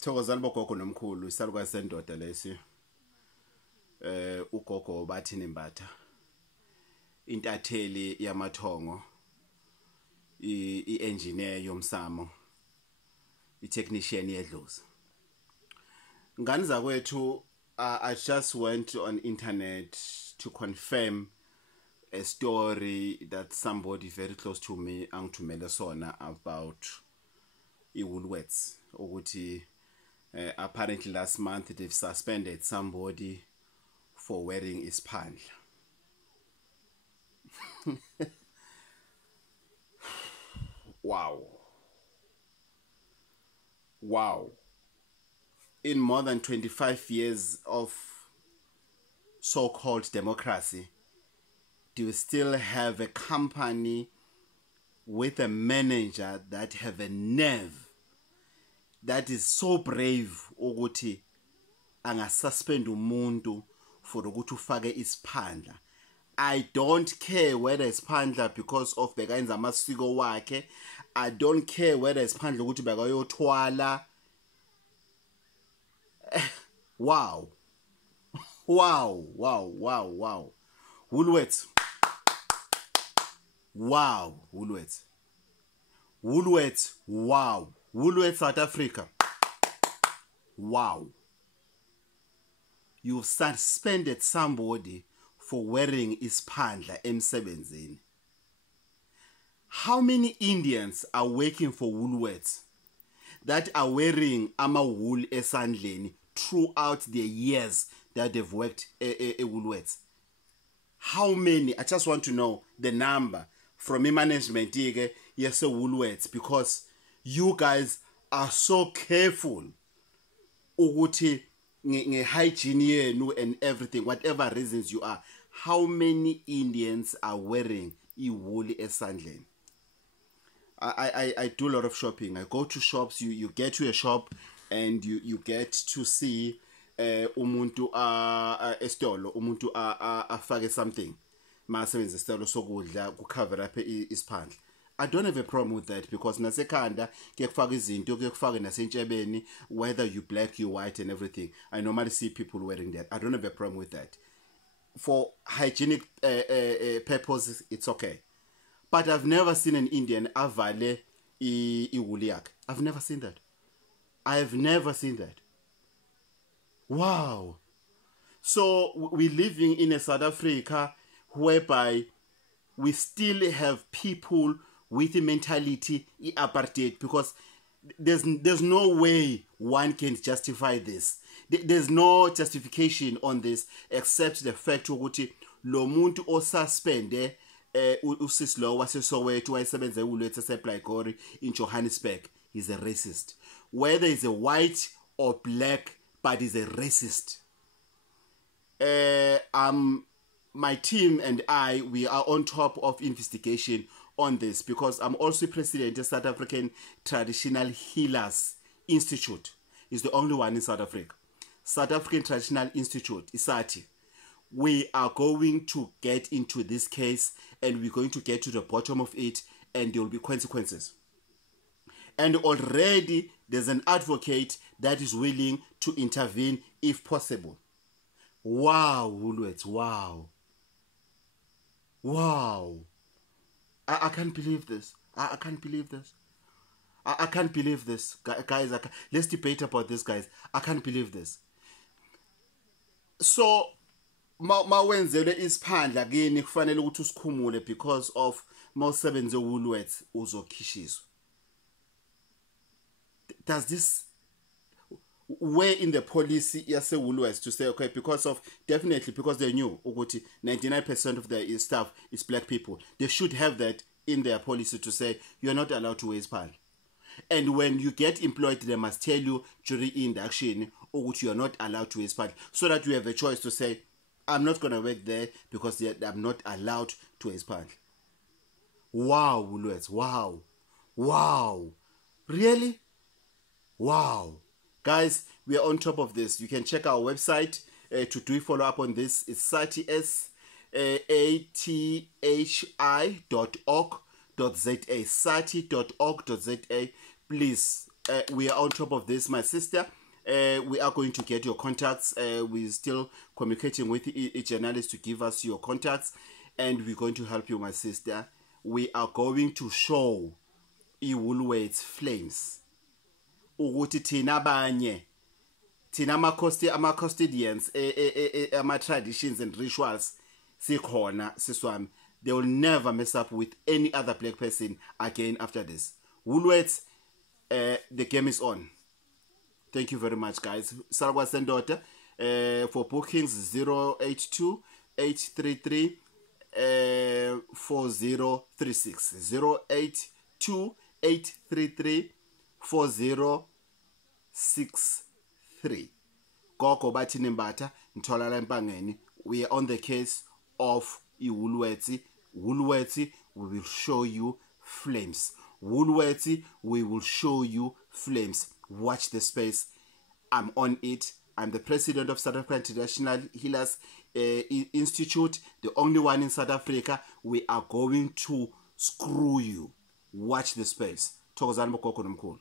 Thokozani bogogo nomkhulu isalukazi sendoda lesi uGogo Bathini Mbatha intatheli yamathongo i-engineer yomsamo i-technician yedlozi ngani zakwethu. I just went on internet to confirm a story that somebody very close to me angithumele sona about i-Woolworths ukuthi apparently last month they've suspended somebody for wearing Isiphandla. Wow. In more than 25 years of so-called democracy, do you still have a company with a manager that have a nerve that is so brave ukuthi angasuspend umuntu for ukuthi ufake Isiphandla? I don't care whether Isiphandla because of bekayenza amasiko wakhe. I don't care whether Isiphandla ukuthi bekayothwala. Wow. Woolworths. Wow, Woolworths. Wow. Woolworths South Africa. Wow. You've suspended somebody for wearing Isiphandla emsebenzini. How many Indians are working for Woolworths that are wearing ama-wool esandleni throughout the years that they've worked at Woolworths? How many? I just want to know the number from management yes Woolworths, because you guys are so careful ukuthi hygiene yenu and everything, whatever reasons you are. How many Indians are wearing wool esandleni? I do a lot of shopping. I go to shops. You get to a shop and you get to see umuntu estolo umuntu afake something masebenza estolo sokudla ku cover up Isiphandla. I don't have a problem with that because nasekhanda kuyakufaka izinto kuyakufaka nasentshebeni, whether you black you white and everything. I normally see people wearing that. I don't have a problem with that. For hygienic purposes, it's okay. But I've never seen an Indian avale iwool yakhe. I've never seen that. I've never seen that. Wow. So we're living in a South Africa whereby we still have people with the mentality apartheid, because there's no way one can justify this. There's no justification on this except the fact ukuthi lo muntu osuspende usislo waseSoweto wayesebenza eWoolworths eseBlackgorry in Johannesburg is a racist. Whether he's a white or black, but he's a racist. My team and I, we are on top of investigation on this because I'm also president of South African Traditional Healers Institute. It's the only one in South Africa. South African Traditional Institute, ISATI. We are going to get into this case and we're going to get to the bottom of it, and there will be consequences. And already there's an advocate that is willing to intervene if possible. Wow, Woolworths, wow. I can't believe this. I can't believe this. I can't believe this. Guys, let's debate about this, guys. I can't believe this. So, mawenzele Isiphandla kini kufanele ukuthi usikhumule because of mawusebenze Woolworths uzokhishiswa. Does this, where in the policy yase Woolworths to say, okay, because they knew ukuthi 99% of their staff is black people, they should have that in their policy to say you're not allowed to wear Isiphandla. And when you get employed, they must tell you during induction ukuthi you're not allowed to wear Isiphandla, so that you have a choice to say, I'm not going to work there because I'm not allowed to wear Isiphandla. Wow, Woolworths, wow. Really? Wow. Guys, we are on top of this. You can check our website to do a follow up on this. It's sati.org.za, sati.org.za. Please we are on top of this, my sister. We are going to get your contacts. We're still communicating with each journalist to give us your contacts, and we're going to help you, my sister. We are going to show Woolworths flames ukuthi thina abanye, thina ama-custodians, ama-traditions and rituals sikhona siswami. They will never mess up with any other black person again after this. Woolworths, the game is on. Thank you very much, guys. Salwa Sendota, for bookings 082 833 4036 082 833 4063. Gogo Bathini Mbatha, Ntolala Mpangeni. We are on the case of Woolworths. Woolworths, we will show you flames. Woolworths, we will show you flames. Watch the space. I'm on it. I'm the president of South Africa International Healers Institute, the only one in South Africa. We are going to screw you. Watch the space. Thokozani Gogo nomkhulu.